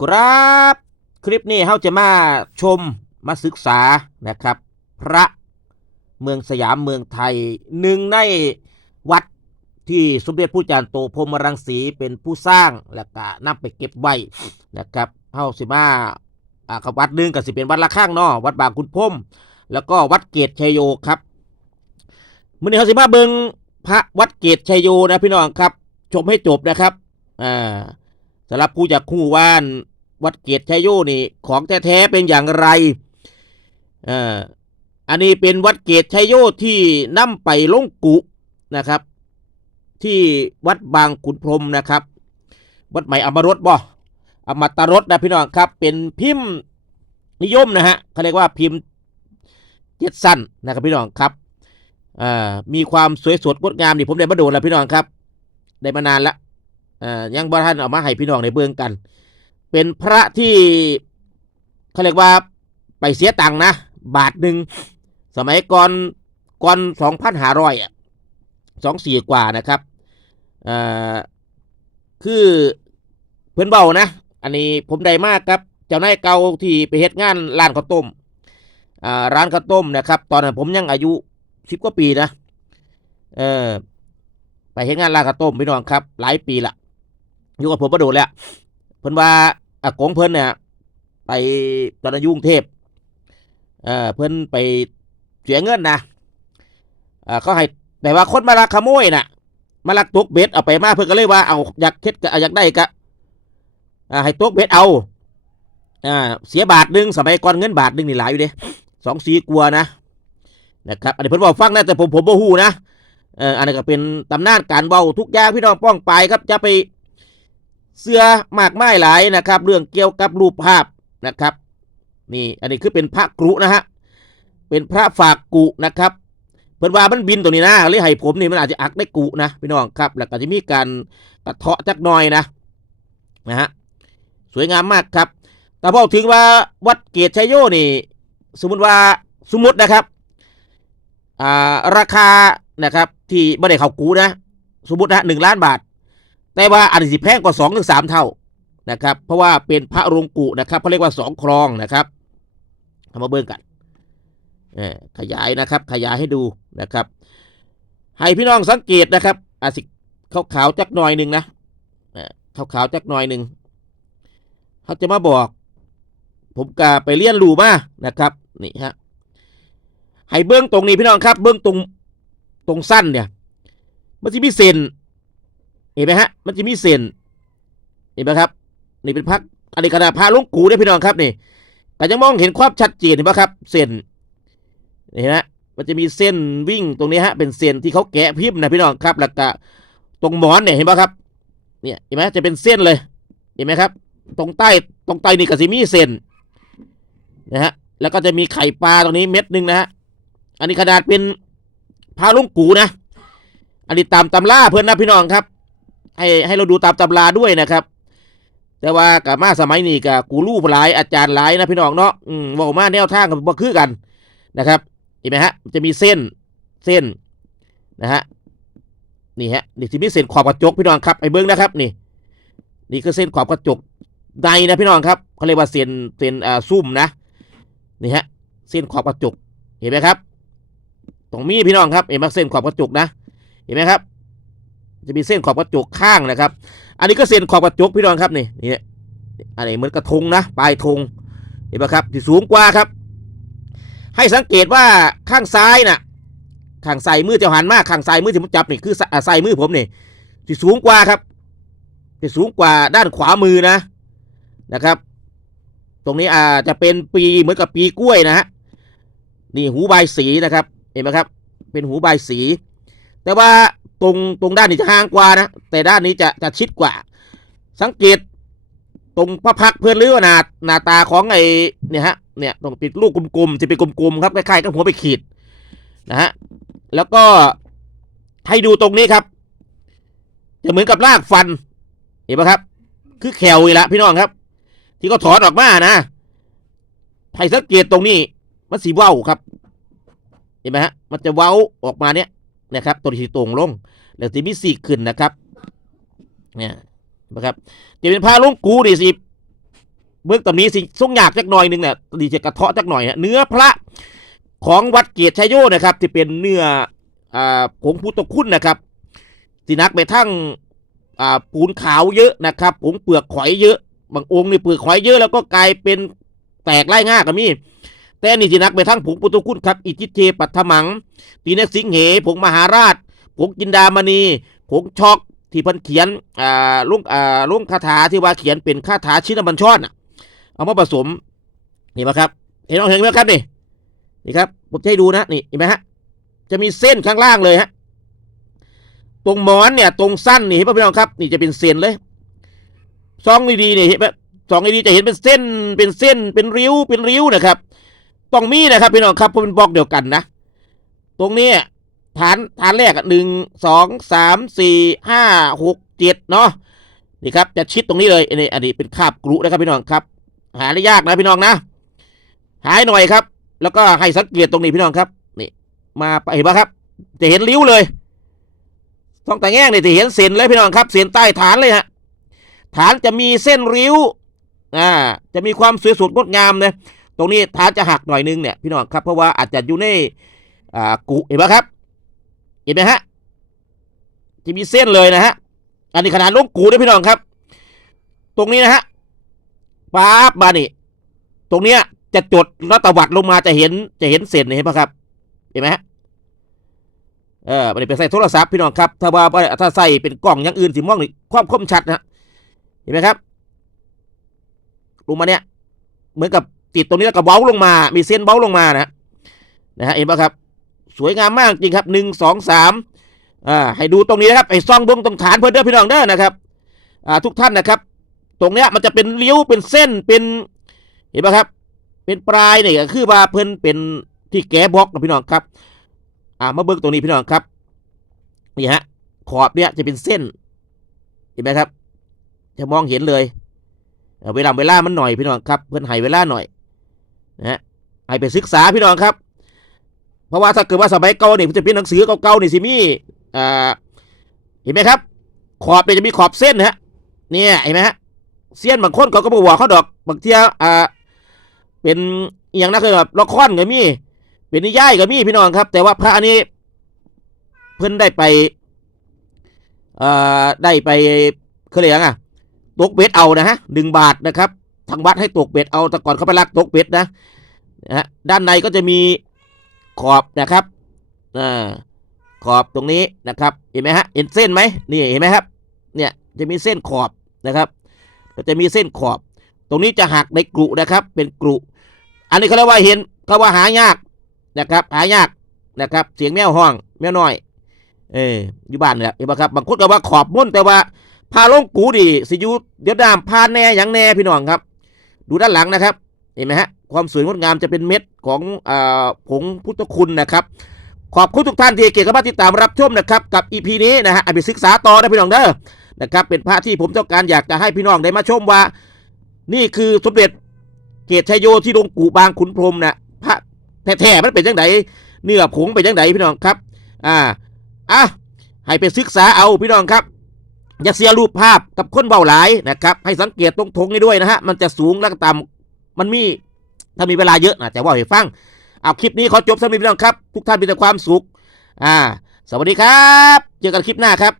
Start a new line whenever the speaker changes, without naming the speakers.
ครับคลิปนี้เราจะมาชมมาศึกษานะครับ พระเมืองสยามเมืองไทยหนึ่งในวัดที่สมเด็จพระจารย์โตพรมรังสีเป็นผู้สร้างแล้วก็นำไปเก็บไว้นะครับเฮาสิมาอ่ากับวัดหนึ่งก็สิเป็นวัดละข้างนอวัดบางคุณพมแล้วก็วัดเกตชัยโยครับมื้อนี้เฮาสิมาเบิงพระวัดเกตชัยโยนะพี่น้องครับ ชมให้จบนะครับอ่าสำหรับผู้อยากคู่ว่าน วัดเกตชัยโยนี่ของแท้ๆเป็นอย่างไรอ่าอันนี้เป็นวัดเกตชัยโยที่นำไปลงกุนะครับ ที่วัดบางขุนพรมนะครับ วัดใหม่อมรสบ่อมตรสนะพี่น้องครับ เป็นพิมพ์นิยมนะฮะเขาเรียกว่าพิมพ์เจ็ดสั้นนะครับพี่น้องครับมีความสวยสดงดงามนี่ผมได้มาดนแล้วพี่น้องครับ ได้มานานละยังบ่ท่านเอามาให้พี่น้องในเบื้องกัน เป็นพระที่เขาเรียกว่าไปเสียตังค์นะ บาทหนึ่งสมัยก่อนก่อนสองพันห้าร้อยอะสองสี่กว่านะครับอ่าคือเพื่อนเบานะ อันนี้ผมได้มากครับ เจ้านายเก่าที่ไปเฮ็ดงานร้านข้าวต้มอ่าร้านข้าวต้มนะครับ ตอนนั้นผมยังอายุสิบกว่าปีนะเออไปเฮ็ดงานร้านข้าวต้มพี่น้องครับ หลายปีละอยู่กับผมประดดแล้วเพิ่นว่า อากงเพิ่นเนี่ยไปตอนอายุกรุงเทพเออเพิ่นไปเสียเงินนะอ่าเขาให้แต่ว่าคนมาลักขโมยน่ะ มาลักตกเบ็ดเอาไปมาเพิ่นก็เลยว่าเอาอยากเฮ็ดก็อยากได้ก็อ่าให้ตกเบ็ดเอาอ่าเสียบาทหนึงสมัยก่อนเงินบาทหนึงนี่หลายอยู่เด้สองสีกลัวนะนะครับอันนี้เพิ่นบอกฟังนะแต่ผมผมบ่ฮู้นะเอออันนี้ก็เป็นตำนานการเว้าทุกอย่างพี่น้องป้องไปครับจะไป เสื้อมากไม้หลายนะครับ เรื่องเกี่ยวกับรูปภาพนะครับ นี่อันนี้คือเป็นพระกรุนะฮะเป็นพระฝากกุนะครับเพิ่นว่ามันบินตัวนี้นะเลยให้ผมนี่มันอาจจะอักได้กุนะพี่น้องครับแล้วก็จะมีการกระเทาะจักหน่อยนะนะฮะสวยงามมากครับ แต่พอถึงว่าวัดเกตชัยโยนี่ สมมติว่าสมมตินะครับอ่าราคานะครับที่ไม่ได้เขากูนะ สมมตินะหนึ่งล้านบาท แต่ว่าอันนี้สิแพงกว่าสองถึงสามเท่านะครับ เพราะว่าเป็นพระรงกุนะครับเขาเรียกว่าสองครองนะครับเอามาเบิ่งกันขยายนะครับ ขยายให้ดูนะครับ ให้พี่น้องสังเกตนะครับอาสิขาวขาวจักหน่อยหนึ่งนะขาวขาวจักหน่อยหนึ่งเขาจะมาบอก ผมกาไปเรียนรู้มานะครับนี่ฮะให้เบื้องตรงนี้พี่น้องครับ เบื้องตรงตรงสั้นเนี่ย มันจะมีเซน เห็นไหมฮะ มันจะมีเส้นเห็นไหมครับ นี่เป็นพักอันนี้กระดาษพาลวงกูได้พี่น้องครับนี่แต่ยังมองเห็นความชัดเจนเห็นไหมครับเส้นเห็นไหมมันจะมีเส้นวิ่งตรงนี้ฮะ เป็นเส้นที่เขาแกะพิมพ์นะพี่น้องครับ แล้วก็ตรงหมอนเนี่ยเห็นไหมครับ เนี่ยเห็นไหมจะเป็นเส้นเลย เห็นไหมครับ ตรงใต้ตรงใต้นี่ก็จะมีเส้นนะฮะแล้วก็จะมีไข่ปลาตรงนี้เม็ดหนึ่งนะฮะอันนี้ขนาดเป็นพาลวงกูนะ อันนี้ตามตำราเพื่อนนะพี่น้องครับ ให้ให้เราดูตามตำราด้วยนะครับ แต่ว่ากับมาสมัยนี้กับกูรูหลายอาจารย์หลายนะพี่น้องเนาะอืมบอกมาแนวทางกับบ่คือกันนะครับเห็นไหมฮะจะมีเส้นเส้นนะฮะนี่ฮะนี่ที่มีเส้นขอบกระจกพี่น้องครับไอ้เบิ้งนะครับนี่ นี่คือเส้นขอบกระจกในนะพี่น้องครับเขาเรียกว่าเส้นเส้นอ่าซุ่มนะนี่ฮะเส้นขอบกระจกเห็นไหมครับตรงมีพี่น้องครับเห็นไหมเส้นขอบกระจกนะ เห็นไหมครับ จะมีเส้นขอบกระจกข้างนะครับ อันนี้ก็เส้นขอบกระจกพี่น้องครับนี่นี่อันนี้เหมือนกระทงนะปลายธงเห็นไหมครับที่สูงกว่าครับ ให้สังเกตว่าข้างซ้ายน่ะข้างซ้ายมือจะหันมากข้างซ้ายมือที่ผมจับนี่คืออ่าซ้ายมือผมนี่ที่สูงกว่าครับที่สูงกว่าด้านขวามือนะนะครับ ตรงนี้อาจจะเป็นปีเหมือนกับปีกล้วยนะฮะนี่หูใบสีนะครับ เห็นไหมครับ เป็นหูใบสี แต่ว่า ตรงตรงด้านนี้จะห่างกว่านะ แต่ด้านนี้จะจะชิดกว่า สังเกตตรงพระพักเพื่อนหรือว่าหน้าหน้าตาของไอ้เนี่ยฮะเนี่ยตรงปิดลูกกลมๆจะเป็นกลมๆครับคล้ายๆกับหัวไปขีดนะฮะแล้วก็ให้ดูตรงนี้ครับ จะเหมือนกับรากฟัน เห็นไหมครับ คือแขวอีกละพี่น้องครับ ที่เขาถอนออกมานะให้สังเกตตรงนี้มันสีเว้าครับ เห็นไหมฮะ มันจะเว้าออกมาเนี่ย นะครับตัวที่ตรงลง แล้วจะมีสีขึ้นนะครับเนี่ยนะครับจะเป็นผ้าลงกูนี่สิเบื้องตำนี้สิส่งยากจักหน่อยหนึงเนี่ยดีจะกระเทาะจักหน่อยเนื้อพระของวัดเกียรติชัยโยนะครับ ที่เป็นเนื้ออ่าผงพุทธคุณนะครับสินักไปทั้งอ่าปูนขาวเยอะนะครับผงเปลือกหอยเยอะ บางองค์นี่เปลือกหอยเยอะแล้วก็กลายเป็นแตกไล่ง่าก็มี แต่นี่สินักไปทั้งผงพุทธคุณครับ อิทิเทปัทมัง ตีนักสิงเหผงมหาราช ผงกินดามณี ผงช็อกที่พันเขียนอ่าลุงอ่าลุงคาถาที่ว่าเขียนเป็นคาถาชินบัญชรน่ะเอามาผสมนี่มาครับ เห็นลองเห็นไหมครับนี่นี่ครับผมจะให้ดูนะนี่เห็นไหมฮะจะมีเส้นข้างล่างเลยฮะตรงหมอนเนี่ยตรงสั้นนี่เห็นป่ะพี่น้องครับ นี่จะเป็นเส้นเลยซองดีๆเนี่ยเห็นไหมซองดีๆจะเห็นเป็นเส้นเป็นเส้นเป็นริ้วเป็นริ้วนะครับ ต้องมีนะครับพี่น้องครับเพราะเป็นบล็อกเดียวกันนะ ตรงนี้ฐานฐานแรกหนึ่งสองสามสี่ห้าหกเจ็ดเนาะนี่ครับจะชิดตรงนี้เลยอันนี้อันนี้เป็นคาบกรุนะครับพี่น้องครับ หาได้ยากนะพี่น้องนะหายหน่อยครับ แล้วก็ให้สังเกตตรงนี้พี่น้องครับนี่มาเห็นปะครับ จะเห็นริ้วเลยต้องแต่แง่เนี่ยจะเห็นเส้นเลยพี่น้องครับ เส้นใต้ฐานเลยฮะฐานจะมีเส้นริ้วอ่าจะมีความสวยสดงดงามเลย ตรงนี้ฐาจะหักหน่อยนึงเนี่ยพี่น้องครับเพราะว่าอาจจะอยู่ในอ่ากุเห็นไหมครับ เห็นไหมฮะจะมีเส้นเลยนะฮะอันนี้ขนาดลงกูด้วยพี่น้องครับ ตรงนี้นะฮะป๊าบมานี่ตรงเนี้ยจะจดรัตวัดลงมาจะเห็นจะเห็นเส้นเห็นปะครับ เห็นไหมฮะเออมันเป็นใส่โทรศัพท์พี่น้องครับ ถ้าว่าถ้าใส่เป็นกล่องอย่างอื่นสิมองนี่ความคมชัดนะฮะเห็นไหมครับลงมาเนี่ยเหมือนกับ ติดตรงนี้แล้วก็เบ้าลงมา มีเส้นเบ้าลงมานะฮะนะฮะเห็นปะครับ สวยงามมากจริงครับหนึ่งสองสามอ่าให้ดูตรงนี้นะครับไอ้ซ่องดวงตรงฐานเพื่อนเด้อพี่น้องเด้อนะครับอ่าทุกท่านนะครับ ตรงเนี้ยมันจะเป็นเลี้ยวเป็นเส้นเป็นเห็นปะครับ เป็นปลายเนี่ยคือว่าเพิ่นเป็นที่แกะบล็อกนะพี่น้องครับอ่ามาเบิ่งตรงนี้พี่น้องครับนี่ฮะขอบเนี่ยจะเป็นเส้น เห็นไหมครับ จะมองเห็นเลยเวลาเวลามันหน่อยพี่น้องครับ เพิ่อนให้เวลาหน่อย นะฮะให้ไปศึกษาพี่น้องครับ เพราะว่าถ้าเกิดว่าสมัยเก่าเนี่ยจะเป็นหนังสือเก่าๆนี่สิมีอ่าเห็นไหมครับ ขอบเนี่ยจะมีขอบเส้นฮะเนี่ยเห็นไหมฮะเส้นบางคนเขาก็บอกว่าเขาดอกบางเทียอ่าเป็นอย่างนั้นคือแบบละครก็มีเป็นนิยายก็มีพี่น้องครับ แต่ว่าพระอันนี้เพิ่นได้ไปเอ่อได้ไปเขาเรียกไงอะตกเบ็ดเอานะฮะหนึ่งบาทนะครับ ทางวัดให้ตกเบ็ดเอาแต่ก่อนเขาไปลักตกเบ็ดนะนะฮะด้านในก็จะมีขอบนะครับอ่าขอบตรงนี้นะครับเห็นไหมฮะเห็นเส้นไหมนี่เห็นไหมครับ เนี่ยจะมีเส้นขอบนะครับ ก็จะมีเส้นขอบ ตรงนี้จะหักในกรุนะครับ เป็นกรุอันนี้เขาเรียกว่าเห็นเขาว่าหายากนะครับ หายากนะครับ เสียงแมวห้องแมวน้อย เอออยู่บ้านเนี่ยเห็นไหมครับบางคนก็ว่าขอบมุ่นแต่ว่าพาลงกูดีสิยูเดี๋ยวดามพาแน่อย่างแน่พี่น้องครับ ดูด้านหลังนะครับ เห็นไหมฮะ ความสวยงดงามจะเป็นเม็ดของอผงพุทธคุณนะครับ ขอบคุณทุกท่านที่เกียวกับมาติดตามรับชมนะครับ กับอีพีนี้นะฮะไปศึกษาต่อนะพี่น้องเด้อ นะครับ เป็นพระที่ผมต้องการอยากจะให้พี่น้องได้มาชมว่า นี่คือสมเด็จเกตชัยโยที่ลงกูบางขุนพรมนะพระแท้ๆมันเป็นจังไดเนื้อผงเป็นจังไดพี่น้องครับ อ่า อะ ให้ไปศึกษาเอาพี่น้องครับ อย่าเสียรูปภาพกับคนเบาหลายนะครับ ให้สังเกตตรงทงนี้ด้วยนะฮะ มันจะสูงและก็ต่ำมันมี ถ้ามีเวลาเยอะนะจะว่าให้ฟัง เอาคลิปนี้ขอจบสำหรับพี่น้องครับ ทุกท่านมีแต่ความสุข อ่า สวัสดีครับ เจอกันคลิปหน้าครับ